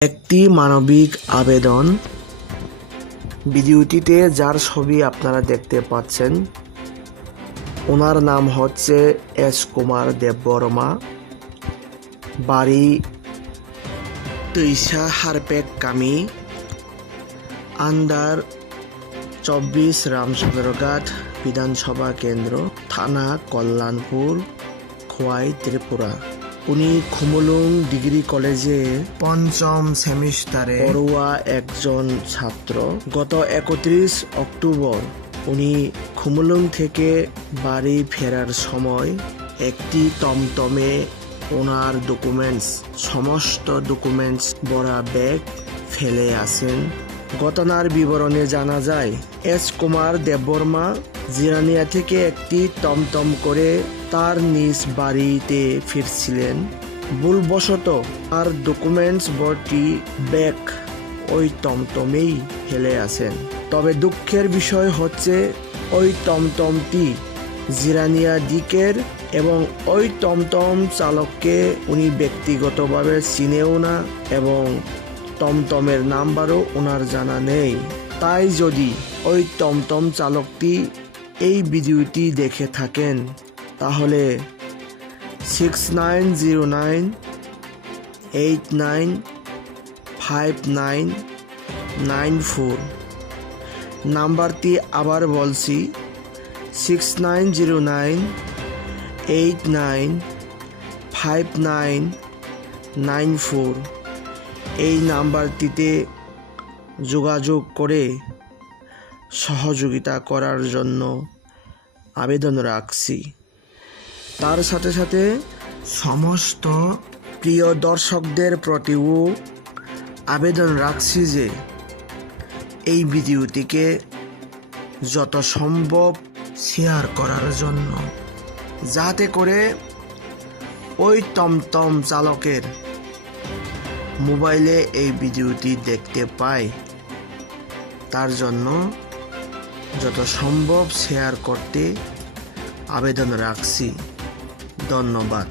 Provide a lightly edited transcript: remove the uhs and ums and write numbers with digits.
একটি মানবিক আবেদন। ভিডিওটিতে যার ছবি আপনারা দেখতে পাচ্ছেন ওনার নাম হচ্ছে এস কুমার দেববর্মা, বাড়ি তৈসা হারপেক কামি, আন্ডার 24 রামচন্দ্রঘাট বিধানসভা কেন্দ্র, থানা কল্যাণপুর, খোয়াই, ত্রিপুরা। উনি খুমুলুং ডিগ্রি কলেজে 5ম সেমিস্টারে পড়ুয়া একজন ছাত্র। গত 31 অক্টোবর উনি খুমুলুং থেকে বাড়ি ফেরার সময় একটি টমটমে ওনার সমস্ত ডকুমেন্টস ভরা ব্যাগ ফেলে আসেন। ঘটনার বিবরণে জানা যায়, এস কুমার দেববর্মা জিরানিয়া থেকে একটি টমটম করে তার নিজ বাড়িতে ফিরছিলেন। ভুলবশত তার ডকুমেন্টস ভর্তি ব্যাগ ওই টমটমেই ফেলে আসেন। তবে দুঃখের বিষয় হচ্ছে ওই টমটমটি জিরানিয়া দিকের এবং ওই টমটম চালককে উনি ব্যক্তিগতভাবে চিনেও না এবং টমটমের নাম্বারও ওনার জানা নেই। তাই যদি ওই টমটম চালকটি এই ভিডিওটি দেখে থাকেন তাহলে 6909895994 নাম্বারটি আবার বলছি, 6909895994। এই নাম্বারটিতে যোগাযোগ করে সহযোগিতা করার জন্য আবেদন রাখছি। তার সাথে সাথে সমস্ত প্রিয় দর্শকদের প্রতিও আবেদন রাখছি যে এই ভিডিওটিকে যত সম্ভব শেয়ার করার জন্য, যাতে করে ওই টমটম চালকের মোবাইলে এই ভিডিওটি দেখতে পায়। তার জন্য যত সম্ভব শেয়ার করতে আবেদন রাখছি। ধন্যবাদ।